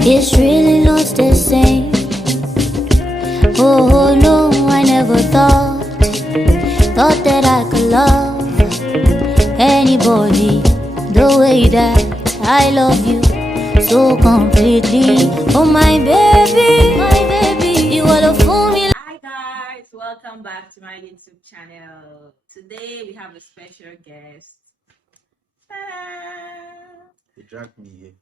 It's really not the same. Oh no, I never thought that I could love anybody the way that I love you so completely. Oh my baby, you are the fool me. Hi guys, welcome back to my YouTube channel. Today we have a special guest. Ta-da! They dragged me here.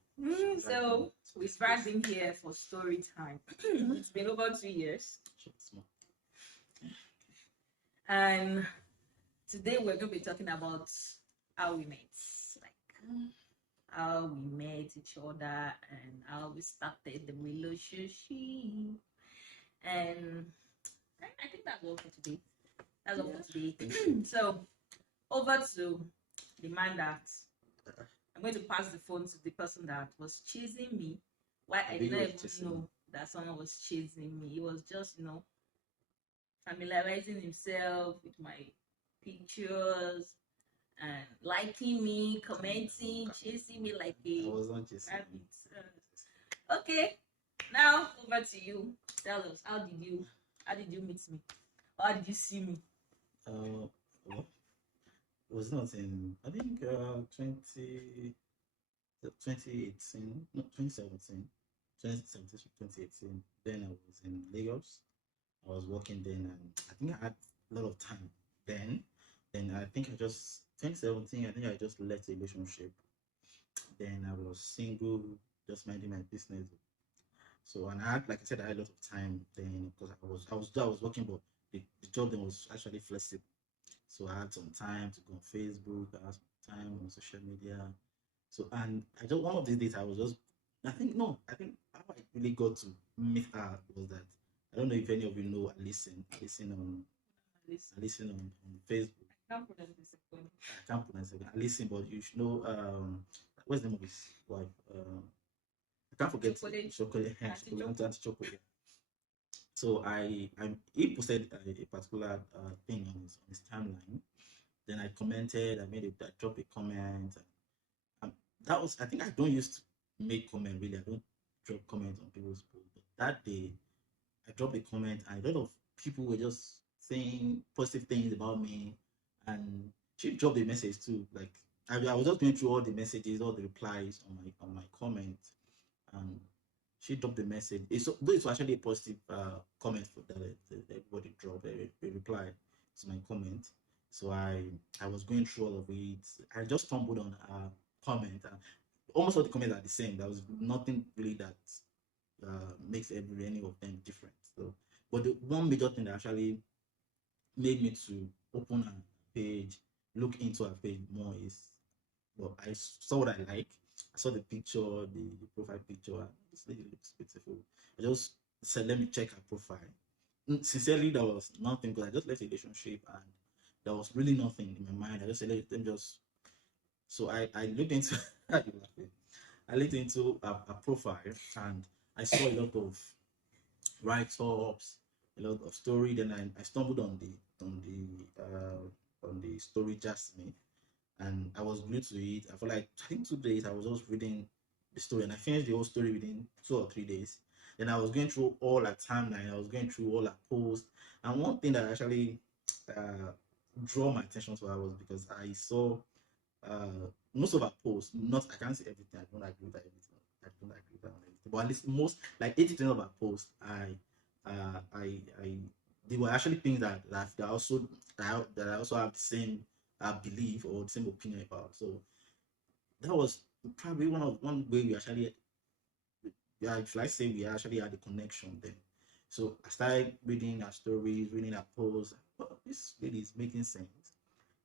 So we dragged him here for story time. It's been over 2 years, and today we're going to be talking about how we met, like how we met each other and how we started the relationship. And I think that's all for today. That's all for today. So over to the man that I'm going to pass the phone to the person that was chasing me. Why I did not even know that someone was chasing me. He was just, familiarizing himself with my pictures and liking me, commenting, chasing me like a I was not chasing rabbit. Okay, now over to you. Tell us, how did you meet me? How did you see me? Well, it was not in, I think, 2018, no, 2017, 2017 to 2018. Then I was in Lagos. I was working then, and I think I had a lot of time then. Then I think 2017, I think I just left the relationship. Then I was single, just minding my business. So, and I had, like I said, I had a lot of time then because I was working, but the job then was actually flexible. So I had some time to go on Facebook, I had some time on social media. So, and I just, one of these days I was just, I think how I really got to meet her was that, I don't know if any of you know Listen on Facebook. I can't pronounce this second. I can't pronounce it. Listen, but you should know, what's the name of his wife? I can't forget chocolate. Chocolate. So he posted a particular thing on his timeline. Then I commented. I dropped a comment. That was, I think, I don't used to make comment really. I don't drop comments on people's posts. But that day I dropped a comment, and a lot of people were just saying positive things about me. And she dropped a message too. Like I was just going through all the messages, all the replies on my comment, and she dropped the message. Though it was actually a positive comment for that everybody dropped a reply to my comment. So I was going through all of it. I just stumbled on a comment, and almost all the comments are the same. There was nothing really that makes any of them different. So, but the one major thing that actually made me to open a page, look into a page more is, well, I saw what I like. I saw the picture, the profile picture, and this lady looks beautiful. I just said, let me check her profile. Sincerely, there was nothing because I just left the relationship and there was really nothing in my mind. I just said, let them just. So I looked into, I looked into a profile, and I saw a lot of write-ups, a lot of story. Then I stumbled on the story Jasmine, and I was glued to it. For like, I think 2 days I was just reading the story, and I finished the whole story within 2 or 3 days. Then I was going through all her timeline, I was going through all her posts, and one thing that actually drew my attention to her was because I saw most of her posts. Not, I can't say everything. I don't agree with everything. I don't agree with everything, but at least most, like 80% of her posts, they were actually things that I also have the same belief or the same opinion about. So that was probably one way we actually, yeah, if I say, we actually had a connection then. So I started reading her stories, reading her posts. Oh, this lady is making sense.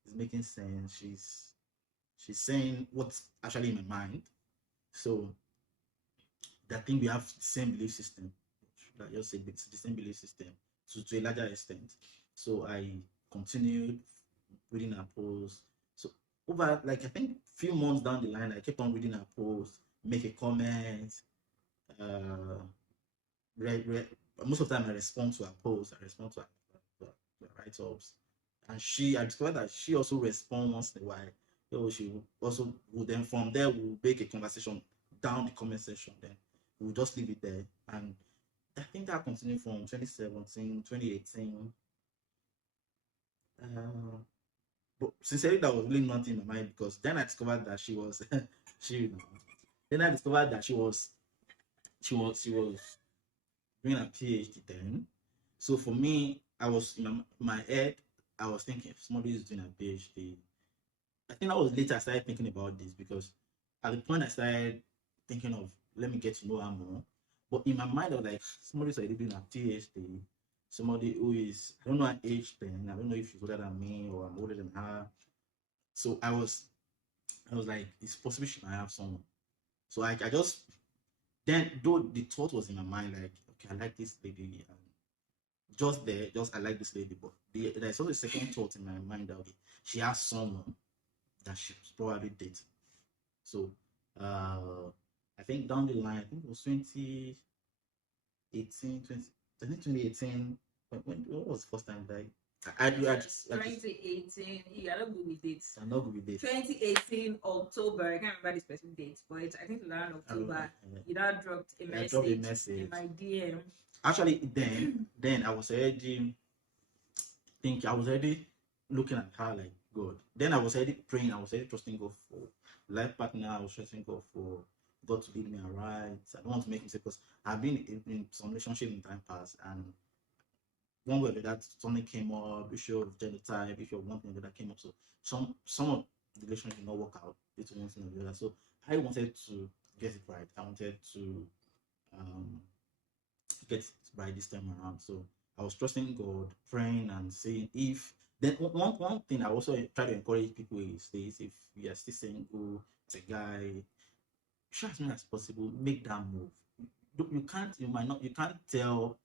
It's making sense. She's saying what's actually in my mind. So I think we have the same belief system. Should I just say the same belief system to a larger extent? So I continued reading her posts. So over, like, I think few months down the line, I kept on reading her posts, make a comment. Most of the time I respond to her posts. I respond to her write-ups, and I discovered that she also responds once in a while. So she also would then, from there, we'll make a conversation down the comment section. Then we'll just leave it there. And I think that continued from 2017, 2018. But sincerely, that was really not in my mind, because then I discovered that she was she. Then I discovered that she was doing a PhD then. So for me, I was in my head, I was thinking, if somebody is doing a PhD, I think that was later I started thinking about this, because at the point I started thinking of, let me get to know her more. But in my mind, I was like, somebody's already doing a PhD, somebody who is, I don't know her age then, I don't know if she's older than me or I'm older than her. So I was like, it's possible she might have someone. So I just, then though the thought was in my mind, like, okay, I like this lady, and just there, just I like this lady, but there's also a second thought in my mind that, okay, she has someone that she's probably dating. So I think down the line, I think it was 2018, 20, I think 2018. What was the first time that I just 2018. Yeah, I don't go with dates. I'm not good with dates. 2018 October. I can't remember the specific date, but I think around October. You now dropped a message in my DM. Actually, then I was already thinking, I was already looking at her like God. Then I was already praying, I was already trusting God for life partner, I was trusting God for God to lead me aright. I don't want to make mistakes, because I've been in some relationship in time past, and one way or the other something came up, issue of genotype, issue of one thing or the other came up. So some of the relationship did not work out due to one thing or the other. So I wanted to get it right. I wanted to get it right this time around. So I was trusting God, praying and saying, if then one thing I also try to encourage people is this: if you are still single, it's a guy, try as much as possible, make that move. You can't tell.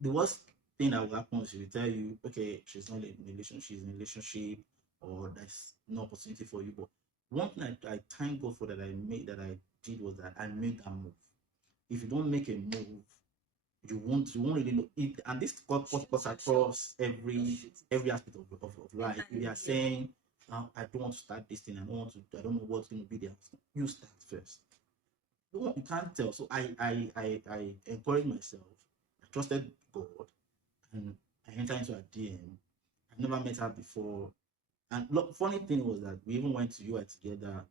The worst thing that will happen is she will tell you, okay, she's not in a relationship, she's in a relationship, or there's no opportunity for you. But one thing I thank God for that I did was that I made that move. If you don't make a move, you won't really know it. And this cuts across every aspect of life. If you are saying, I don't want to start this thing, I don't know what's going to be there. You start first. You can't tell. So I encourage myself. I trusted God, and I entered into a DM. I've never met her before. And look, funny thing was that we even went to UI together.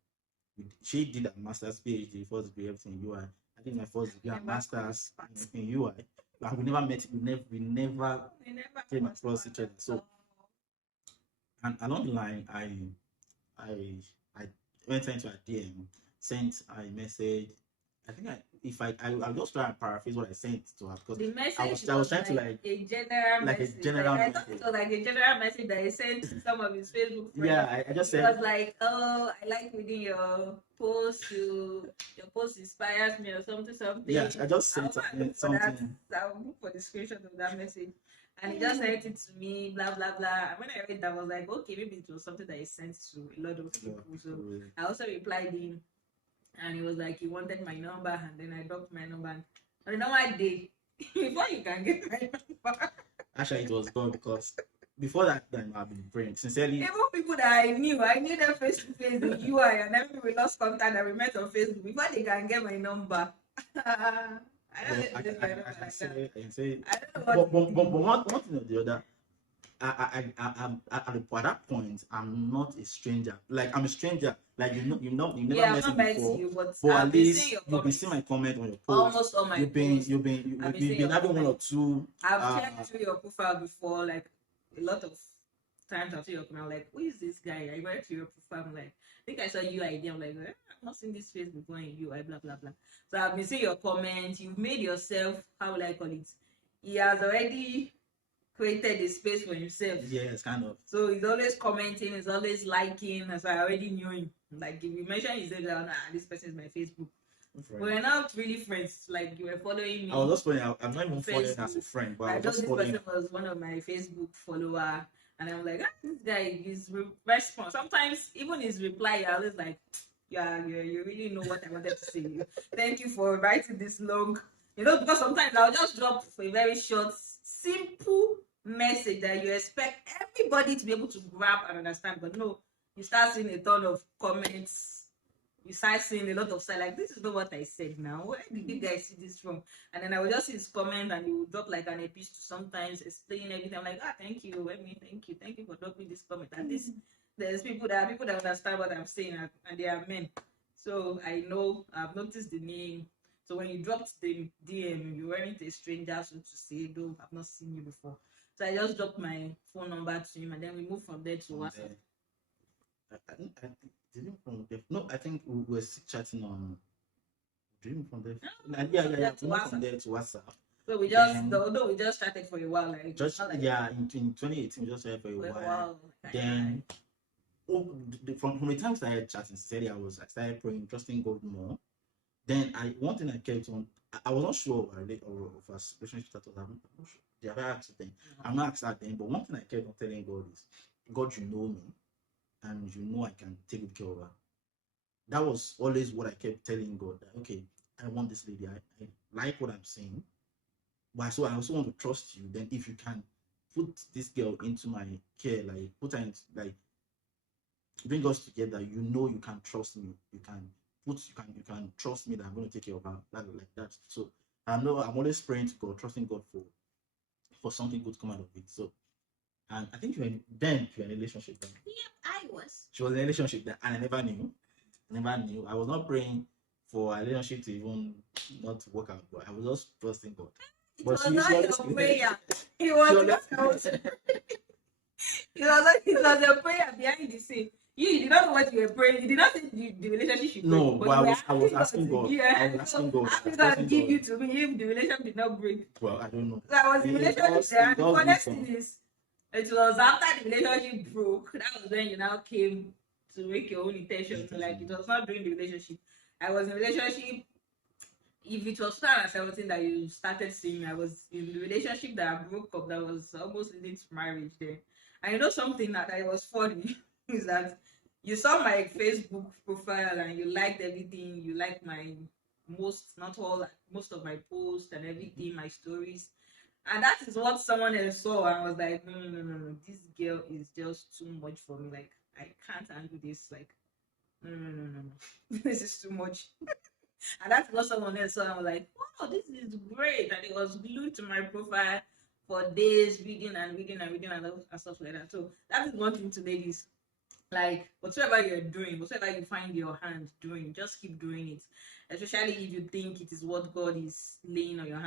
She did a master's PhD, first degree, everything in UI. I think my first degree and master's in UI. And we never met. We never came across each other. So, and along the line, I went into a DM, sent a message. I think I'll just try and paraphrase what I sent to her, because the message I was trying to a general message. I thought it was like a general message that he sent to some of his Facebook friends. Yeah, I just said it was like, oh, I like reading your post. Your post inspires me or something. Yeah, I just sent something. I'll look for the screenshot of that message. And he just sent it to me, blah blah blah. And when I read that, I was like, okay, maybe it was something that he sent to a lot of people. So I also replied him. And he was like, he wanted my number, and then I dropped my number. And on a normal day, before you can get my number. Actually, it was God, because before that time I've been praying sincerely. Even people that I knew them face to face in UI, and then we lost contact and we met on Facebook before they can get my number. I don't know. But one thing or the other, I'm at that point, I'm not a stranger. Like, I'm a stranger. Like, you never met me before. You, but at least you've been seeing my comment on your post. Almost all my You've been having one or two. I've checked through your profile before, like a lot of times I've seen your comment. I'm like, who is this guy? I went to your profile. I'm like, I think I saw UI. I'm like, I've not seen this face before in UI. Blah blah blah. So I've been seeing your comments. You've made yourself, how will I call it? He has already created a space for himself. Yes, kind of. So he's always commenting, he's always liking, and so I already knew him. Like, if you mention his name, this person is my Facebook. We're not really friends. Like, you were following me. I was just following. I'm not even following as a friend, but I was just following. This person was one of my Facebook follower, and I'm like, this guy is response. Sometimes even his reply, I was like, yeah, you really know what I wanted to say. Thank you for writing this long. Because sometimes I'll just drop a very short, simple message that you expect everybody to be able to grab and understand, but no, you start seeing a ton of comments you start seeing a lot of side like, this is not what I said now. Where did you guys see this from? And then I would just see his comment, and he would drop like an epistle sometimes explaining everything. I'm like, thank you, thank you for dropping this comment. At least there's people that understand what I'm saying, and they are men. So I know, I've noticed the name. So when you dropped the DM, you weren't a stranger, so to say, though I've not seen you before. So I just dropped my phone number to him, and then we moved from there to WhatsApp. I didn't from there. No, I think we were still chatting on. Dream from there. Yeah. We went from there to WhatsApp. So we just, although we just chatted for a while, like just like, in 2018, we just chatted for a while. Then, from the time I started chatting, I started praying, trusting God more. Then one thing I kept on, I was not sure of our relationship status. I'm not sure. They have asked then. I'm not asked that then, but one thing I kept on telling God is, God, you know me, and you know I can take good care of her. That was always what I kept telling God. That, okay, I want this lady. I like what I'm saying, but so I also want to trust you. Then, if you can put this girl into my care, like put her in, like bring us together, you know you can trust me. You can trust me that I'm going to take care of her, like that. So I'm always praying to God, trusting God for something good to come out of it. So, and I think you're in a relationship then. Yep, I was. She was in a relationship then, and I never knew. I was not praying for a relationship to even not work out, but I was just trusting God. It was not your prayer. It was a prayer behind the scene. You did not know what you were praying. You did not think the relationship should break. No, but I was asking God. I was asking God. How did God give you to me if the relationship did not break? Well, I don't know. So I was in the relationship there, and the funniest thing is, it was after the relationship broke, that was when you now came to make your own intention. So like, it was not during the relationship. I was in a relationship. If it was 2017 that you started seeing me, I was in the relationship that broke up, that was almost leading to marriage there. And you know something that I was funny is that you saw my Facebook profile and you liked everything. You liked my most of my posts and everything, my stories. And that is what someone else saw and was like, no, this girl is just too much for me. Like, I can't handle this. Like, no. This is too much. And that's what someone else saw. I was like, wow, this is great. And it was glued to my profile for days, reading and stuff like that. So that is one thing to ladies. Like, whatever you're doing, whatever you find your hand doing, just keep doing it. Especially if you think it is what God is laying on your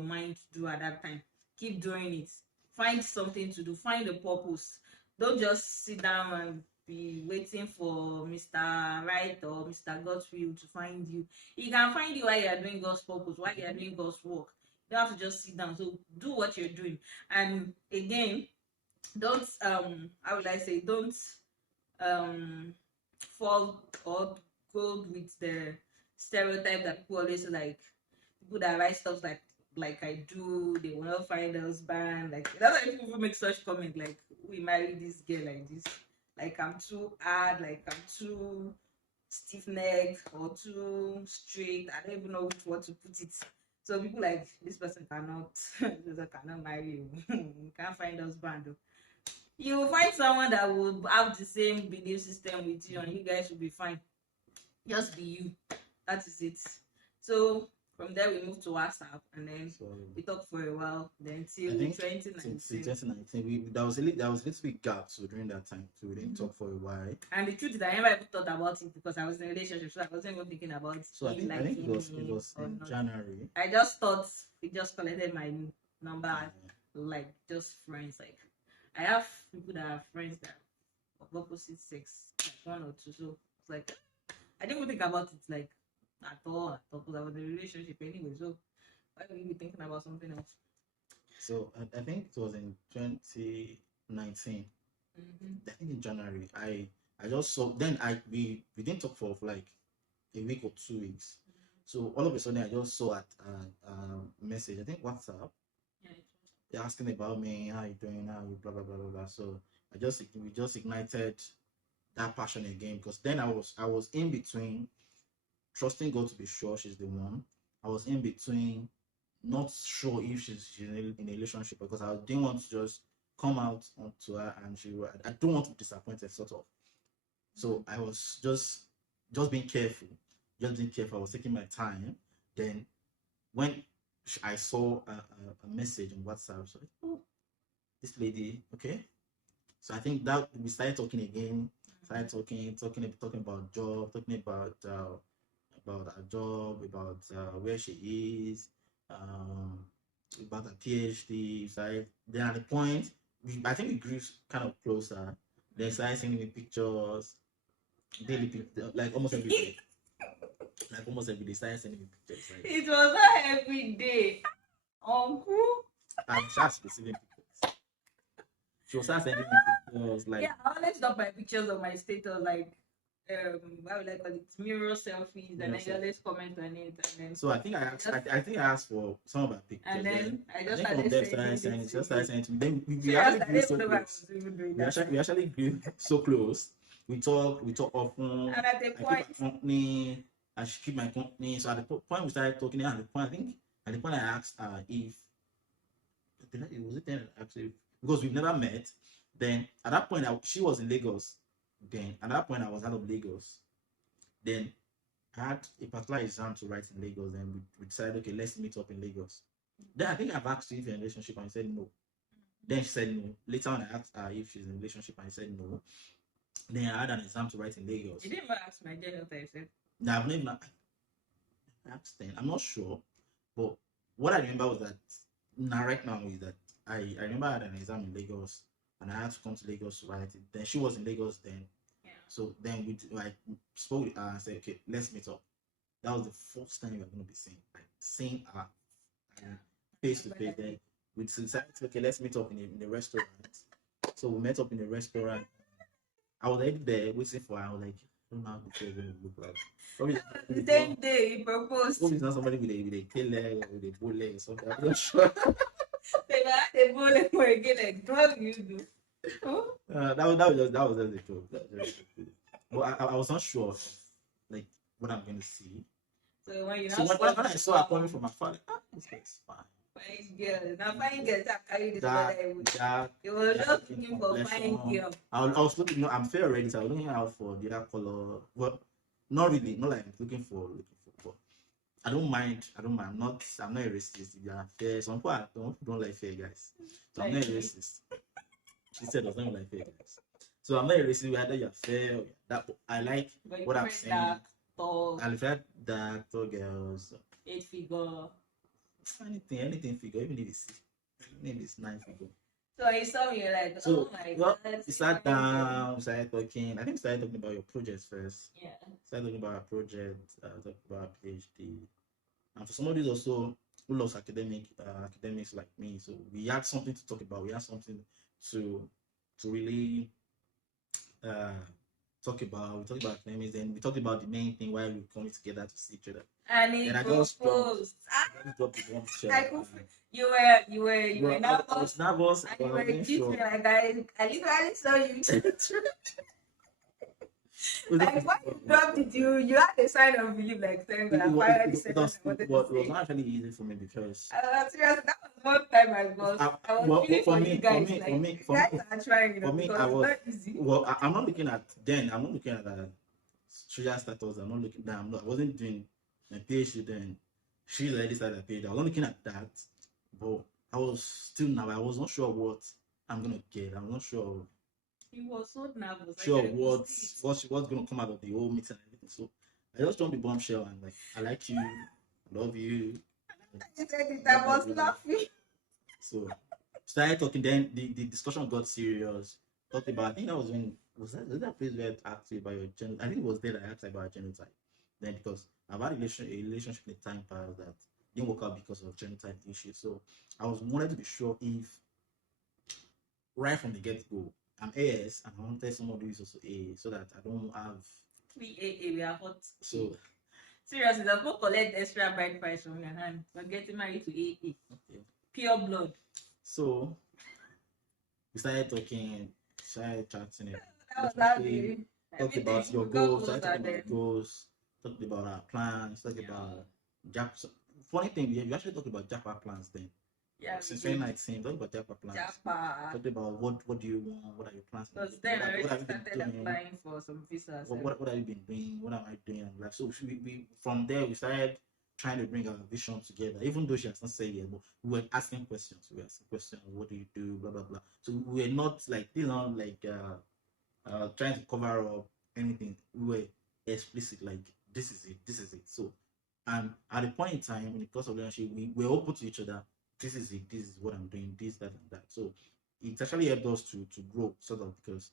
mind to do at that time. Keep doing it. Find something to do. Find a purpose. Don't just sit down and be waiting for Mr. Right or Mr. God's will to find you. He can find you while you are doing God's purpose, while you are doing God's work. You don't have to just sit down. So do what you're doing. And again, don't don't fall or go with the stereotype that people always like. People that write stuff like I do, they will not find a husband. Like, that's why people make such comment like, we marry this girl like this. Like, I'm too hard, like I'm too stiff-necked or too straight. I don't even know what to put it. So people like, this person cannot marry you. You can't find a husband. You will find someone that will have the same belief system with you, and you guys will be fine. Just be you. That is it. So from there we moved to WhatsApp, and then we talked for a while. Then till 2019, there was a little bit gap. So during that time, so we didn't talk for a while. And the truth is, I never even thought about it because I was in a relationship, so I wasn't even thinking about it. So I think it was in January. I just thought we just collected my number, like just friends. Like, I have people that are friends that of opposite sex, like one or two. So it's like, I didn't even think about it like at all because I was in a relationship anyway. So why would you be thinking about something else? So I think it was in 2019. I think in January. I just saw. Then we didn't talk for like a week or 2 weeks. So all of a sudden I just saw a message. I think WhatsApp. They're asking about me, how you doing, how you blah blah blah blah. So we just ignited that passion again, because then I was in between trusting God to be sure she's the one. I was in between not sure if she's in a relationship, because I didn't want to just come out onto her and I don't want to be disappointed, sort of. So I was just just being careful, just being careful. I was taking my time. Then when I saw a message on WhatsApp, so oh, this lady, okay. So I think that we started talking again, started talking about job, talking about her job, about where she is, um, about her PhD. So then at the point, I think we grew kind of closer. Then started sending me pictures, daily pictures, like almost every day. Like almost every day, started sending me pictures. Like, it was not every day, uncle. I'm just specific pictures. She was started sending me pictures, like Yeah, I always stop my pictures on my status, like how would I call it, mirror selfies, and then you always comment on it, and then so I think I asked. I think I asked for some of her pictures, and then I just think one of started them sending started sending to me. Then we Seriously, actually I grew didn't so even know what I close. was even doing that. We actually grew so close. We talk often. And at the I keep point, my company. I should keep my company. So at the point we started talking, at the point I think at the point I asked if was it then actually because we've never met. Then at that point she was in Lagos. Then at that point I was out of Lagos. Then I had a particular exam to write in Lagos. Then we decided, okay, let's meet up in Lagos. Then I think I've asked her if you're in a relationship and she said no. Then she said no. Later on, I asked her if she's in a relationship and she said no. Then I had an exam to write in Lagos. you didn't even ask my genotype, said. Now I've never asked them. I'm not sure, but what I remember was that right now is that I remember I had an exam in Lagos and I had to come to Lagos to write it. Then she was in Lagos then. Yeah. So then we like spoke with her and said, okay, let's meet up. That was the first time we were going to be seeing her face to face. Then we decided, okay, let's meet up in a restaurant. So we met up in a restaurant. I was already there waiting for her. I was like, I don't know how the face going to look like. Probably The same day he proposed. Probably it's not somebody with a tail leg or with a bow leg or something. I'm not sure. They had a bowl for again, like, what do you do? Oh? That was just a joke. But I was not sure of like what I'm going to see. So when you So when I saw her coming from afar, like, this guy's fine. Fine girl. Now fine girls that carry this That, together. It was just looking for fine girl. I was looking. No, I'm fair already. So I was looking out for the other color. Well, not really. Not like I'm looking for. But I don't mind. I'm not a racist. If you are fair, some people don't like fair guys. So I'm not a racist. She said I don't like fair guys. So I'm not a racist. Whether you're fair, or that I like what I'm saying. I prefer dark, tall girls. 8 figure. Anything figure, even if it's 9 figure. So you saw me, you're like, oh my god. We sat down, we started talking. I think we started talking about your projects first. Yeah. Started talking about our project, talking about our PhD. And for somebody also who loves academics like me, so we had something to talk about. We had something to really talk about. We talked about academics, then we talked about the main thing why we're coming together to see each other. And he proposed. You were nervous. I was nervous. And you were cheating. Like I literally saw you. Like when you dropped it, you had a sign of belief, like saying that I finally said what I wanted to say. It was not actually easy for me because seriously, that was one time I was feeling for you guys. For me, I was not easy. Well, I'm not looking at social status. I'm not looking. I wasn't doing my PhD then. She already started her PhD. I wasn't looking at that, but I was not sure what I'm gonna get. I'm not sure. He was so nervous. Sure, what's gonna come out of the whole meeting and everything. So I just dropped the bombshell and like, I like you, I love you. You said it, I was laughing. So started talking. Then the discussion got serious. Talked about. I think that was when was that place where I asked you about your gender. I think it was there that I asked about genotype. Then because I've had a relationship in the time past that didn't work out because of genotype issues. So I wanted to be sure if right from the get go. I'm AS and I wanted somebody who is also A so that I don't have. We AA, we are hot. So seriously, there's no collect extra bride price from your hand. We're getting married to AA. Okay. Pure blood. So we started talking, started chatting. That was talked about your goals, talked about our plans, talked about Funny thing, we actually talked about Japa plans then. Yeah, since 2019, talk about Japa plans. Japa. Talk about what do you want? What are your plans? Because then I what have already you been started doing? applying for some visas. What have you been doing? What am I doing? Like, so we from there we started trying to bring our vision together. Even though she has not said yet, but we were asking questions. We were asking questions. What do you do? Blah blah blah. So we were not like trying to cover up anything. We were explicit. Like, this is it. This is it. So, and at the point in time in the course of relationship, we were open to each other. This is it. This is what I'm doing. This, that, and that. So it actually helped us to grow, sort of, because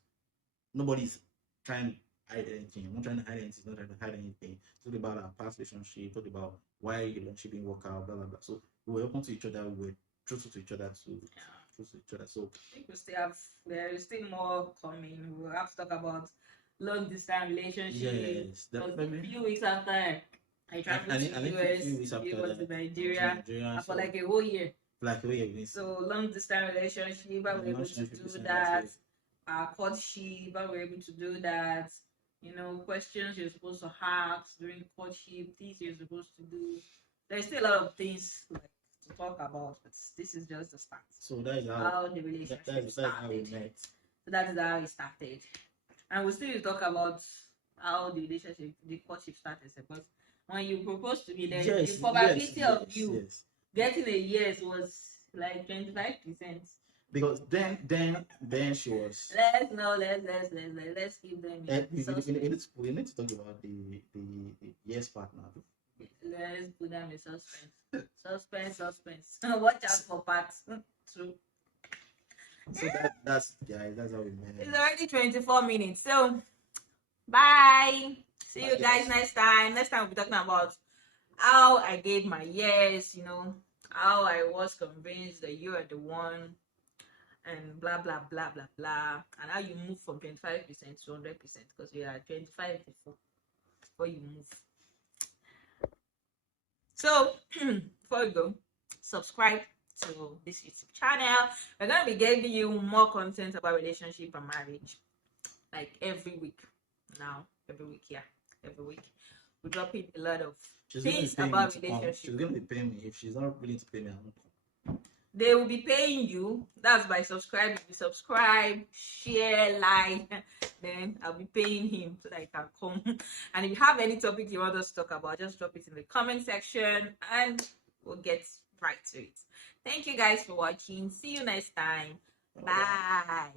nobody's trying to hide anything. I'm not trying to hide anything. Not trying to hide anything. Talk about our past relationship. Talk about why your relationship didn't work out. Blah blah blah. So we were open to each other. We were truthful to each other. Truthful to each other. So I think there is still more coming. We'll have to talk about long distance relationship. yes, definitely. A few weeks after I traveled to US, it was in Nigeria for like a whole year. So long distance relationship, I was able to do that. Courtship, I was able to do that. You know, questions you're supposed to ask during courtship, things you're supposed to do. There's still a lot of things like to talk about, but this is just the start. So that is how the relationship started. How we met. So that is how it started. And we'll still talk about how the relationship, the courtship started. Because when you proposed to me, then the probability of you getting a yes was like 25%. Because then she was. Let's give them. We need to talk about the yes partner. Let's put them in suspense. Suspense. Watch out for part 2. So that's how we met. It's already 24 minutes. So bye. See you guys next time. Next time we'll be talking about how I gave my yes, you know, how I was convinced that you are the one, and blah blah blah blah blah, and how you move from 25% to 100% because we are 25 before you move. So before we go, subscribe to this YouTube channel. We're gonna be giving you more content about relationship and marriage, like every week now. Every week we're dropping a lot of things about relationship. She's gonna be paying me. If she's not willing to pay me, I won't come. They will be paying you. That's by subscribing. If you subscribe, share, like, then I'll be paying him so that he can come. And if you have any topic you want us to talk about, just drop it in the comment section and we'll get right to it. Thank you guys for watching. See you next time. Bye.